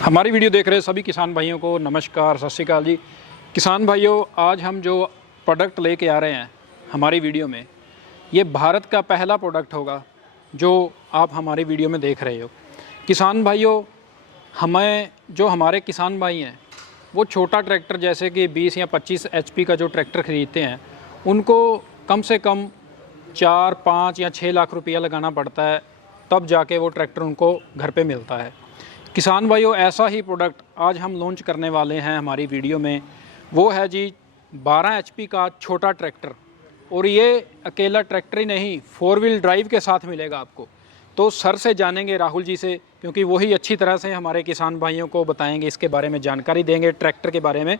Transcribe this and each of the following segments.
हमारी वीडियो देख रहे सभी किसान भाइयों को नमस्कार, सत श्री अकाल जी। किसान भाइयों, आज हम जो प्रोडक्ट लेके आ रहे हैं हमारी वीडियो में, ये भारत का पहला प्रोडक्ट होगा जो आप हमारी वीडियो में देख रहे हो। किसान भाइयों, हमारे किसान भाई हैं वो छोटा ट्रैक्टर जैसे कि 20 या 25 HP का जो ट्रैक्टर ख़रीदते हैं, उनको कम से कम 4, 5 या 6 लाख रुपया लगाना पड़ता है, तब जाके वो ट्रैक्टर उनको घर पे मिलता है। किसान भाइयों, ऐसा ही प्रोडक्ट आज हम लॉन्च करने वाले हैं हमारी वीडियो में। वो है जी 12 HP का छोटा ट्रैक्टर, और ये अकेला ट्रैक्टर ही नहीं, 4 व्हील ड्राइव के साथ मिलेगा आपको। तो सर से जानेंगे, राहुल जी से, क्योंकि वही अच्छी तरह से हमारे किसान भाइयों को बताएंगे, इसके बारे में जानकारी देंगे ट्रैक्टर के बारे में।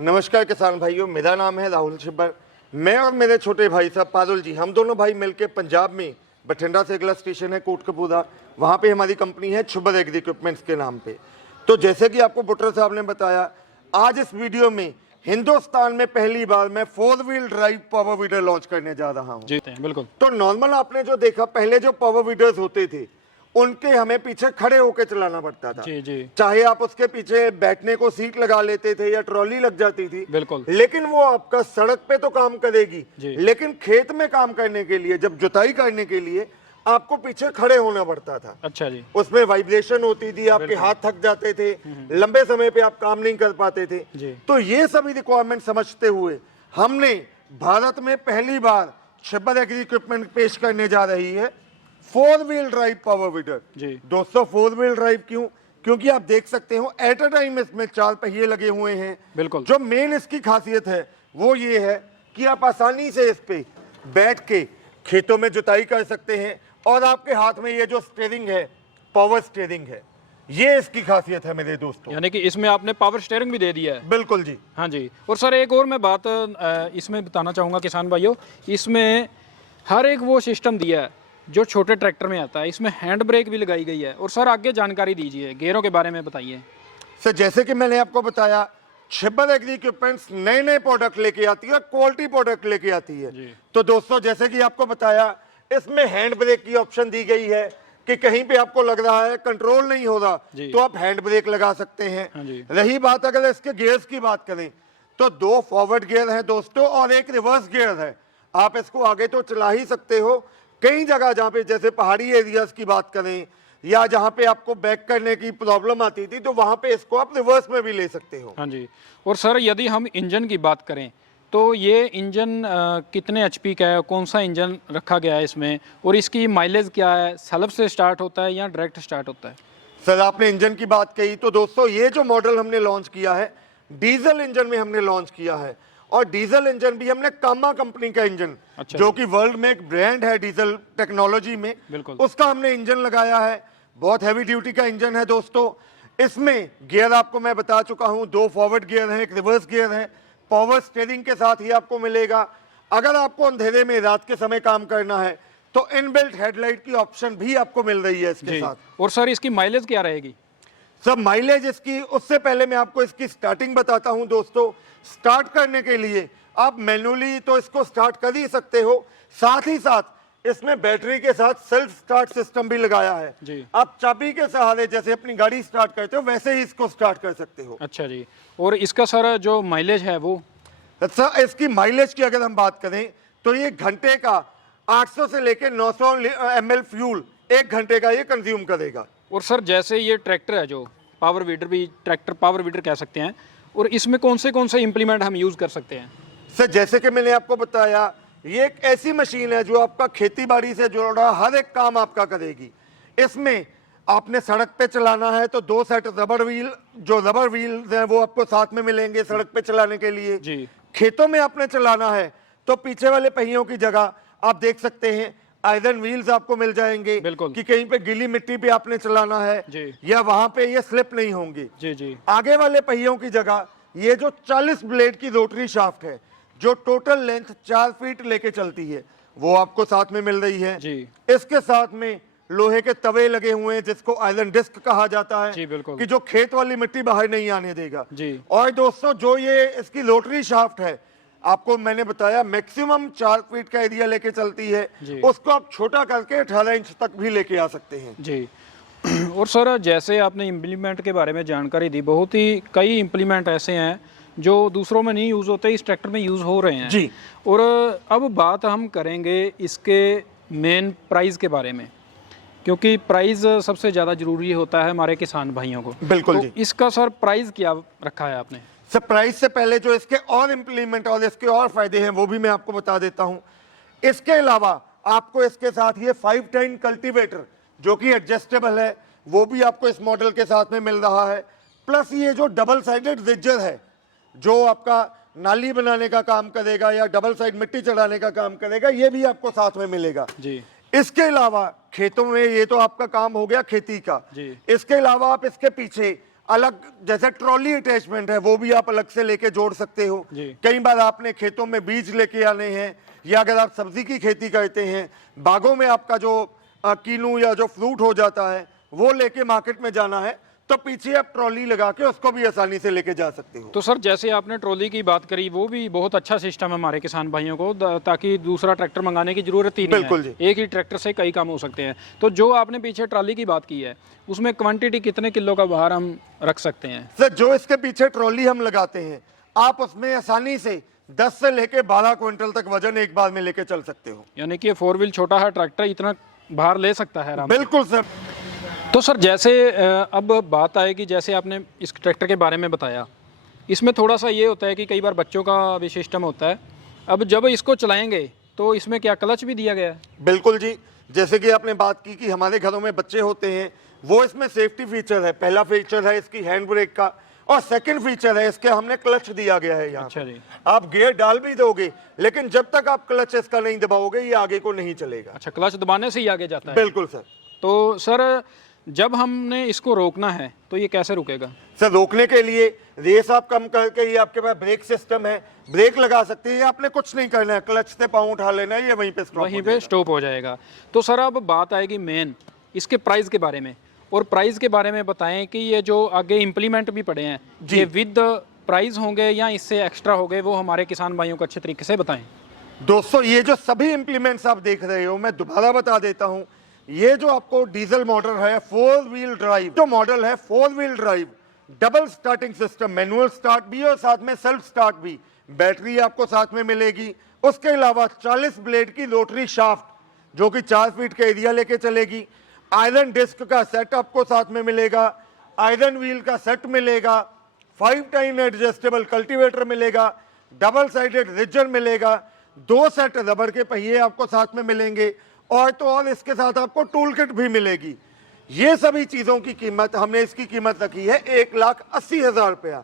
नमस्कार किसान भाइयों, मेरा नाम है राहुल छिब्बर। मैं और मेरे छोटे भाई साहब पारुल जी, हम दोनों भाई मिलकर पंजाब में बठिंडा से अगला स्टेशन है कोटकपूरा, वहाँ पे हमारी कंपनी है छिब्बर एग्री इक्विपमेंट्स के नाम पे। तो जैसे कि आपको बुट्टर साहब ने बताया, आज इस वीडियो में हिंदुस्तान में पहली बार मैं 4 wheel drive power weeder launch करने जा रहा हूँ। जी बिल्कुल। तो नॉर्मल आपने जो देखा, पहले जो पावर वीडर्स होते थे उनके हमें पीछे खड़े होकर चलाना पड़ता था। जी जी। चाहे आप उसके पीछे बैठने को सीट लगा लेते थे या ट्रॉली लग जाती थी, बिल्कुल। लेकिन वो आपका सड़क पे तो काम करेगी, जी। लेकिन खेत में काम करने के लिए, जब जुताई करने के लिए आपको पीछे खड़े होना पड़ता था। अच्छा जी। उसमें वाइब्रेशन होती थी, आपके हाथ थक जाते थे, लंबे समय पे आप काम नहीं कर पाते थे। जी। तो ये सभी रिक्वायरमेंट समझते हुए हमने भारत में पहली बार छिब्बर एग्री इक्विपमेंट पेश करने जा रही है 4 व्हील ड्राइव पावर वीडर। जी। दोस्तों, 4 व्हील ड्राइव क्यों? क्योंकि आप देख सकते हो एट अ टाइम इसमें 4 पहिए लगे हुए हैं। बिल्कुल। जो मेन इसकी खासियत है वो ये है कि आप आसानी से इस पे बैठ के खेतों में जुताई कर सकते हैं, और आपके हाथ में ये जो स्टीयरिंग है, पावर स्टीयरिंग है, ये इसकी खासियत है मेरे दोस्तों। यानी कि इसमें आपने पावर स्टीयरिंग भी दे दिया है। बिल्कुल जी। हाँ जी। और सर, एक और मैं बात इसमें बताना चाहूँगा किसान भाइयों, इसमें हर एक वो सिस्टम दिया है जो छोटे ट्रैक्टर में आता है। इसमें हैंड ब्रेक भी लगाई गई है। और सर, आगे जानकारी दीजिए, गेयरों के बारे में बताइए। सर, जैसे कि मैंने आपको बताया, छिब्बर एग्री इक्विपमेंट्स नए नए प्रोडक्ट लेके आती है, क्वालिटी प्रोडक्ट लेके आती है। तो दोस्तों, जैसे कि आपको बताया, इसमें हैंड ब्रेक की ऑप्शन दी गई है कि कहीं पे आपको लग रहा है कंट्रोल नहीं हो रहा, तो आप हैंड ब्रेक लगा सकते हैं। रही बात अगर इसके गियर्स की बात करें, तो 2 फॉरवर्ड गियर हैं दोस्तों, और एक रिवर्स गियर है। आप इसको आगे तो चला ही सकते हो, कई जगह जहाँ पे, जैसे पहाड़ी एरियाज की बात करें या जहाँ पे आपको बैक करने की प्रॉब्लम आती थी, तो वहाँ पे इसको आप रिवर्स में भी ले सकते हो। हाँ जी। और सर, यदि हम इंजन की बात करें तो ये इंजन कितने HP का है, कौन सा इंजन रखा गया है इसमें, और इसकी माइलेज क्या है, सेल्फ से स्टार्ट होता है या डायरेक्ट स्टार्ट होता है? सर, आपने इंजन की बात कही, तो दोस्तों ये जो मॉडल हमने लॉन्च किया है, डीजल इंजन में हमने लॉन्च किया है। और डीजल इंजन भी हमने कामा कंपनी का इंजन, अच्छा, जो कि वर्ल्ड में एक ब्रांड है डीजल टेक्नोलॉजी में, उसका हमने इंजन लगाया है। बहुत हैवी ड्यूटी का इंजन है दोस्तों। इसमें गियर आपको मैं बता चुका हूं, 2 फॉरवर्ड गियर हैं, एक रिवर्स गियर है। पावर स्टीयरिंग के साथ ही आपको मिलेगा। अगर आपको अंधेरे में रात के समय काम करना है तो इनबिल्ट हेडलाइट की ऑप्शन भी आपको मिल रही है इसके साथ। और सर, इसकी माइलेज क्या रहेगी? सब माइलेज इसकी, उससे पहले मैं आपको इसकी स्टार्टिंग बताता हूं दोस्तों। स्टार्ट करने के लिए आप मैनुअली तो इसको स्टार्ट कर ही सकते हो, साथ ही साथ इसमें बैटरी के साथ सेल्फ स्टार्ट सिस्टम भी लगाया है जी। आप चाबी के सहारे जैसे अपनी गाड़ी स्टार्ट करते हो, वैसे ही इसको स्टार्ट कर सकते हो। अच्छा जी। और इसका सर जो माइलेज है वो? अच्छा, इसकी माइलेज की अगर हम बात करें तो ये घंटे का 800 से लेकर 900 ml फ्यूल 1 घंटे का ये कंज्यूम करेगा। और सर, जैसे ये ट्रैक्टर है जो पावर वीडर, भी ट्रैक्टर पावर वीडर कह सकते हैं, और इसमें कौन से इंप्लीमेंट हम यूज़ कर सकते हैं? सर, जैसे कि मैंने आपको बताया, ये एक ऐसी मशीन है जो आपका खेती बाड़ी से जुड़ा हर एक काम आपका करेगी। इसमें आपने सड़क पे चलाना है तो 2 सेट रबर व्हील, जो रबर व्हील हैं वो आपको साथ में मिलेंगे सड़क पे चलाने के लिए जी। खेतों में आपने चलाना है तो पीछे वाले पहियों की जगह आप देख सकते हैं आयरन व्हील्स आपको मिल जाएंगे, कि कहीं पे गीली मिट्टी पे आपने चलाना है या वहां पे ये स्लिप नहीं होंगे। जी जी। आगे वाले पहियों की जगह ये जो 40 ब्लेड की रोटरी शाफ्ट है, जो टोटल लेंथ 4 फीट लेके चलती है, वो आपको साथ में मिल रही है। जी। इसके साथ में लोहे के तवे लगे हुए हैं जिसको आयरन डिस्क कहा जाता है, कि जो खेत वाली मिट्टी बाहर नहीं आने देगा। जी। और दोस्तों, जो ये इसकी रोटरी शाफ्ट है, आपको मैंने बताया मैक्सिमम 4 फीट का एरिया लेके चलती है, उसको आप छोटा करके 18 इंच तक भी लेके आ सकते हैं। जी। और सर जैसे आपने इम्प्लीमेंट के बारे में जानकारी दी, बहुत ही कई इम्प्लीमेंट ऐसे हैं जो दूसरों में नहीं यूज़ होते, इस ट्रैक्टर में यूज़ हो रहे हैं जी। और अब बात हम करेंगे इसके मेन प्राइस के बारे में, क्योंकि प्राइस सबसे ज़्यादा ज़रूरी होता है हमारे किसान भाइयों को। बिल्कुल तो जी। इसका सर प्राइस क्या रखा है आपने? सर प्राइस से पहले जो इसके और इम्प्लीमेंट और इसके और फायदे हैं वो भी मैं आपको बता देता हूं। इसके अलावा आपको इसके साथ ये 5 टन कल्टीवेटर जो कि एडजस्टेबल है वो भी आपको इस मॉडल के साथ में मिल रहा है। प्लस ये जो डबल साइडेड रिजर है जो आपका नाली बनाने का काम करेगा या डबल साइड मिट्टी चढ़ाने का काम करेगा, ये भी आपको साथ में मिलेगा जी। इसके अलावा खेतों में ये तो आपका काम हो गया खेती का जी। इसके अलावा आप इसके पीछे अलग जैसे ट्रॉली अटैचमेंट है वो भी आप अलग से लेके जोड़ सकते हो। कई बार आपने खेतों में बीज लेके आने हैं या अगर आप सब्जी की खेती करते हैं, बागों में आपका जो कीनू या जो फ्रूट हो जाता है वो लेके मार्केट में जाना है, तो पीछे आप ट्रॉली लगा के उसको भी आसानी से लेके जा सकते हो। तो सर जैसे आपने ट्रॉली की बात करी, वो भी बहुत अच्छा सिस्टम है हमारे किसान भाइयों को, ताकि दूसरा ट्रैक्टर मंगाने की जरूरत ही नहीं बिल्कुल है, जी। एक ही ट्रैक्टर से कई काम हो सकते हैं। तो जो आपने पीछे ट्रॉली की बात की है उसमें क्वांटिटी कितने किलो का भार हम रख सकते हैं? सर जो इसके पीछे ट्रॉली हम लगाते हैं आप उसमें आसानी से 10 से लेके 12 क्विंटल तक वजन एक बार में लेके चल सकते हो। यानी कि 4 व्हील छोटा है, ट्रैक्टर इतना भार ले सकता है आराम से। बिल्कुल सर। तो सर जैसे अब बात आएगी, जैसे आपने इस ट्रैक्टर के बारे में बताया, इसमें थोड़ा सा ये होता है कि कई बार बच्चों का भी सिस्टम होता है। अब जब इसको चलाएंगे तो इसमें क्या क्लच भी दिया गया है? बिल्कुल जी, जैसे कि आपने बात की कि हमारे घरों में बच्चे होते हैं, वो इसमें सेफ्टी फीचर है। पहला फीचर है इसकी हैंड ब्रेक का और सेकंड फीचर है इसके हमने क्लच दिया गया है यहाँ। अच्छा जी। आप गियर डाल भी दोगे लेकिन जब तक आप क्लच इसका नहीं दबाओगे ये आगे को नहीं चलेगा। अच्छा, क्लच दबाने से ही आगे जाता है? बिल्कुल सर। तो सर जब हमने इसको रोकना है तो ये कैसे रुकेगा? सर रोकने के लिए रेस आप कम करके ये आपके पास ब्रेक सिस्टम है, ब्रेक लगा सकते हैं। आपने कुछ नहीं करना है, क्लच से पाँव उठा लेना है, ये वहीं पे स्टॉप हो जाएगा। तो सर अब बात आएगी मेन इसके प्राइस के बारे में, और प्राइस के बारे में बताएं कि ये जो आगे इम्प्लीमेंट भी पड़े हैं ये विद प्राइस होंगे या इससे एक्स्ट्रा होंगे, वो हमारे किसान भाइयों को अच्छे तरीके से बताएं। दोस्तों ये जो सभी इंप्लीमेंट्स आप देख रहे हो मैं दोबारा बता देता हूं, ये जो आपको डीजल मॉडल है 4 व्हील ड्राइव, जो मॉडल है 4 wheel drive, double starting system, manual start भी और साथ में सेल्फ स्टार्ट भी, बैटरी आपको साथ में मिलेगी। उसके अलावा 40 ब्लेड की रोटरी शाफ्ट जो कि 4 फीट का एरिया लेके चलेगी। आयरन डिस्क का सेट आपको साथ में मिलेगा, आयरन व्हील का सेट मिलेगा, 5 टन एडजस्टेबल कल्टीवेटर मिलेगा, डबल साइडेड रिजर मिलेगा, 2 सेट रबर के पहिए आपको साथ में मिलेंगे और तो और इसके साथ आपको टूल किट भी मिलेगी। ये सभी चीजों की कीमत हमने इसकी कीमत रखी है 1,80,000 रुपया।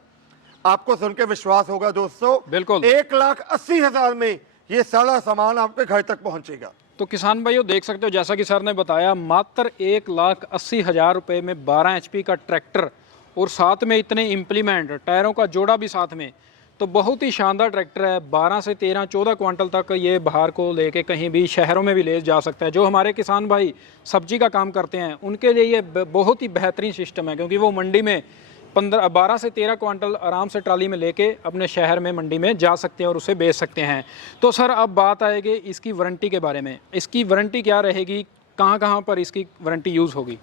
आपको सुन के विश्वास होगा दोस्तों, बिल्कुल 1,80,000 में ये सारा सामान आपके घर तक पहुंचेगा। तो किसान भाइयों देख सकते हो, जैसा कि सर ने बताया, मात्र 1,80,000 रुपये में 12 HP का ट्रैक्टर और साथ में इतने इम्प्लीमेंट, टायरों का जोड़ा भी साथ में, तो बहुत ही शानदार ट्रैक्टर है। 12 से 13, 14 क्विंटल तक ये भार को लेके कहीं भी शहरों में भी ले जा सकता है। जो हमारे किसान भाई सब्जी का काम करते हैं उनके लिए ये बहुत ही बेहतरीन सिस्टम है, क्योंकि वो मंडी में 12 से 13 क्विंटल आराम से ट्राली में लेके अपने शहर में मंडी में जा सकते हैं और उसे बेच सकते हैं। तो सर अब बात आएगी इसकी वारंटी के बारे में। इसकी वारंटी क्या रहेगी, कहाँ कहाँ पर इसकी वारंटी यूज़ होगी?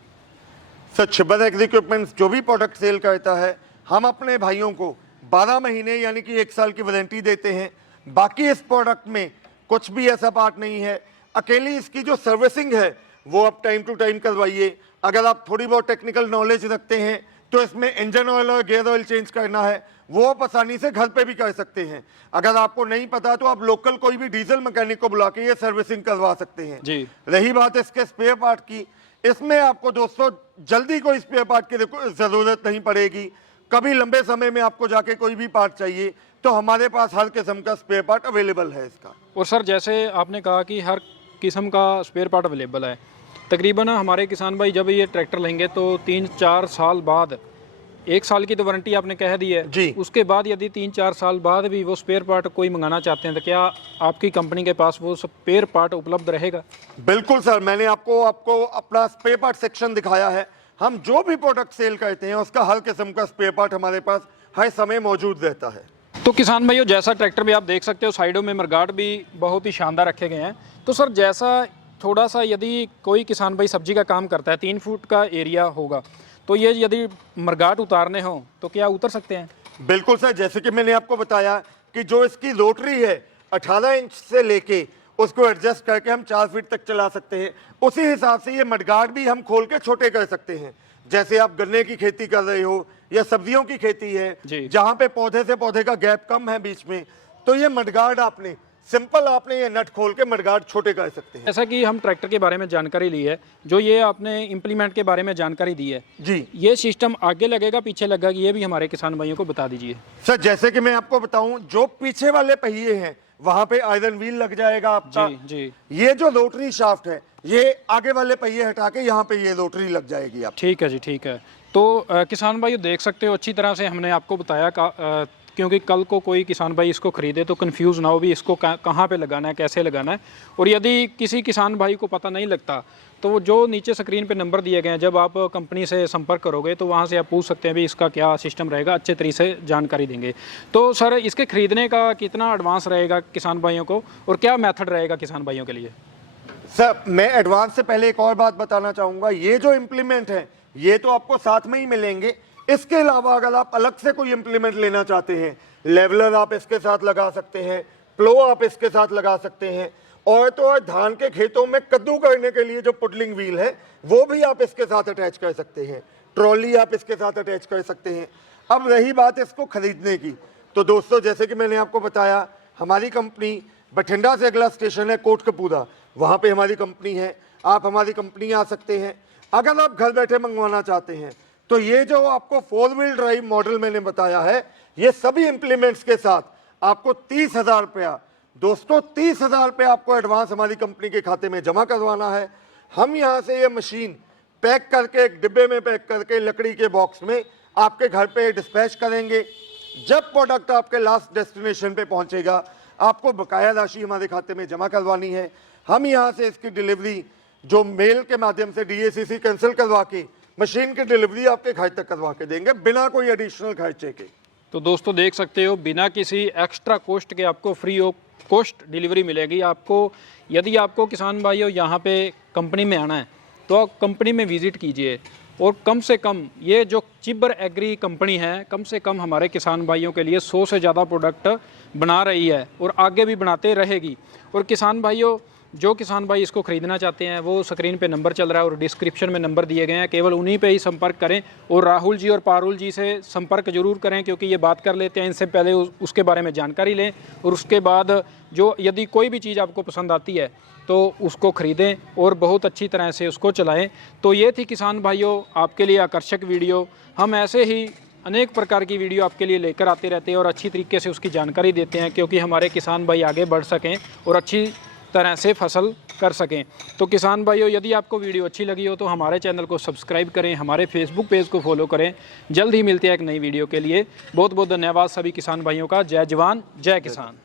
सर छिब्बर एग्री इक्विपमेंट्स जो भी प्रोडक्ट सेल करता है, हम अपने भाइयों को 12 महीने यानी कि 1 साल की वारंटी देते हैं। बाकी इस प्रोडक्ट में कुछ भी ऐसा पार्ट नहीं है। अकेली इसकी जो सर्विसिंग है वो आप टाइम टू टाइम करवाइए। अगर आप थोड़ी बहुत टेक्निकल नॉलेज रखते हैं तो इसमें इंजन ऑयल और गियर ऑयल चेंज करना है वो आप आसानी से घर पे भी कर सकते हैं। अगर आपको नहीं पता तो आप लोकल कोई भी डीजल मैकेनिक को बुला के ये सर्विसिंग करवा सकते हैं जी। रही बात इसके स्पेयर पार्ट की, इसमें आपको दोस्तों जल्दी कोई स्पेयर पार्ट की जरूरत नहीं पड़ेगी। कभी लंबे समय में आपको जाके कोई भी पार्ट चाहिए तो हमारे पास हर किस्म का स्पेयर पार्ट अवेलेबल है इसका। और सर जैसे आपने कहा कि हर किस्म का स्पेयर पार्ट अवेलेबल है, तकरीबन हमारे किसान भाई जब ये ट्रैक्टर लेंगे तो 3-4 साल बाद, 1 साल की तो वारंटी आपने कह दी है जी, उसके बाद यदि 3-4 साल बाद भी वो स्पेयर पार्ट कोई मंगाना चाहते हैं तो क्या आपकी कंपनी के पास वो स्पेयर पार्ट उपलब्ध रहेगा? बिल्कुल सर, मैंने आपको अपना स्पेयर पार्ट सेक्शन दिखाया है। हम जो भी प्रोडक्ट सेल करते हैं उसका हर किस्म का स्पेयर पार्ट हमारे पास हर समय मौजूद रहता है। तो किसान भाइयों जैसा ट्रैक्टर भी आप देख सकते हो, साइडों में मरगाट भी बहुत ही शानदार रखे गए हैं। तो सर जैसा थोड़ा सा यदि कोई किसान भाई सब्जी का काम करता है, 3 फुट का एरिया होगा, तो ये यदि मरघाट उतारने हो तो क्या उतर सकते हैं? बिल्कुल सर, जैसे कि मैंने आपको बताया कि जो इसकी रोटरी है 18 इंच से लेके उसको एडजस्ट करके हम 4 फीट तक चला सकते हैं। उसी हिसाब से ये मडगार्ड भी हम खोल के छोटे कर सकते हैं। जैसे आप गन्ने की खेती कर रहे हो या सब्जियों की खेती है, जहां पे पौधे से पौधे का गैप कम है बीच में, तो ये मडगार्ड आपने सिंपल आपने ये नट खोल के मडगार्ड छोटे कर सकते हैं। जैसा कि हम ट्रैक्टर के बारे में जानकारी ली है, जो ये आपने इम्प्लीमेंट के बारे में जानकारी दी है जी, ये सिस्टम आगे लगेगा पीछे लगेगा, ये भी हमारे किसान भाइयों को बता दीजिए। सर जैसे कि मैं आपको बताऊं, जो पीछे वाले पहिए हैं वहां पे आयरन व्हील लग जाएगा आपका। जी। ये जो रोटरी शाफ्ट है ये आगे वाले पहिए हटा के यहाँ पे ये रोटरी लग जाएगी आप। ठीक है जी, ठीक है। तो किसान भाई देख सकते हो, अच्छी तरह से हमने आपको बताया क्योंकि कल को कोई किसान भाई इसको खरीदे तो कंफ्यूज ना हो भी इसको कहाँ पे लगाना है, कैसे लगाना है। और यदि किसी किसान भाई को पता नहीं लगता तो वो जो नीचे स्क्रीन पे नंबर दिए गए हैं, जब आप कंपनी से संपर्क करोगे तो वहाँ से आप पूछ सकते हैं भी इसका क्या सिस्टम रहेगा, अच्छे तरीके से जानकारी देंगे। तो सर इसके खरीदने का कितना एडवांस रहेगा किसान भाइयों को और क्या मेथड रहेगा किसान भाइयों के लिए? सर मैं एडवांस से पहले एक और बात बताना चाहूँगा, ये जो इम्प्लीमेंट है ये तो आपको साथ में ही मिलेंगे। इसके अलावा अगर आप अलग से कोई इम्प्लीमेंट लेना चाहते हैं, लेवलर आप इसके साथ लगा सकते हैं, प्लो आप इसके साथ लगा सकते हैं, और तो और धान के खेतों में कद्दू करने के लिए जो पुडलिंग व्हील है वो भी आप इसके साथ अटैच कर सकते हैं, ट्रॉली आप इसके साथ अटैच कर सकते हैं। अब रही बात इसको खरीदने की, तो दोस्तों जैसे कि मैंने आपको बताया हमारी कंपनी बठिंडा से अगला स्टेशन है कोटकपूरा, वहाँ पे हमारी कंपनी है। आप हमारी कंपनी आ सकते हैं। अगर आप घर बैठे मंगवाना चाहते हैं तो ये जो आपको 4 व्हील ड्राइव मॉडल मैंने बताया है, ये सभी इंप्लीमेंट्स के साथ आपको 30,000 रुपया, दोस्तों 30,000 रुपया आपको एडवांस हमारी कंपनी के खाते में जमा करवाना है। हम यहाँ से ये मशीन पैक करके एक डिब्बे में पैक करके लकड़ी के बॉक्स में आपके घर पे डिस्पैच करेंगे। जब प्रोडक्ट आपके लास्ट डेस्टिनेशन पे पहुंचेगा आपको बकाया राशि हमारे खाते में जमा करवानी है। हम यहाँ से इसकी डिलीवरी जो मेल के माध्यम से DACC कैंसिल करवा के मशीन की डिलीवरी आपके घर तक करवा के देंगे बिना कोई एडिशनल खर्चे के। तो दोस्तों देख सकते हो, बिना किसी एक्स्ट्रा कॉस्ट के आपको फ्री ऑफ कॉस्ट डिलीवरी मिलेगी। आपको यदि आपको किसान भाइयों यहाँ पे कंपनी में आना है तो आप कंपनी में विज़िट कीजिए और कम से कम ये जो चिब्बर एग्री कंपनी है, कम से कम हमारे किसान भाइयों के लिए 100 से ज़्यादा प्रोडक्ट बना रही है और आगे भी बनाते रहेगी। और किसान भाइयों, जो किसान भाई इसको ख़रीदना चाहते हैं वो स्क्रीन पे नंबर चल रहा है और डिस्क्रिप्शन में नंबर दिए गए हैं, केवल उन्हीं पे ही संपर्क करें। और राहुल जी और पारुल जी से संपर्क जरूर करें क्योंकि ये बात कर लेते हैं, इनसे पहले उसके बारे में जानकारी लें और उसके बाद जो यदि कोई भी चीज़ आपको पसंद आती है तो उसको ख़रीदें और बहुत अच्छी तरह से उसको चलाएँ। तो ये थी किसान भाइयों आपके लिए आकर्षक वीडियो। हम ऐसे ही अनेक प्रकार की वीडियो आपके लिए लेकर आते रहते हैं और अच्छी तरीके से उसकी जानकारी देते हैं क्योंकि हमारे किसान भाई आगे बढ़ सकें और अच्छी तरह से फसल कर सकें। तो किसान भाइयों, यदि आपको वीडियो अच्छी लगी हो तो हमारे चैनल को सब्सक्राइब करें, हमारे फेसबुक पेज को फॉलो करें। जल्द ही मिलते हैं एक नई वीडियो के लिए। बहुत बहुत धन्यवाद सभी किसान भाइयों का। जय जवान जय किसान।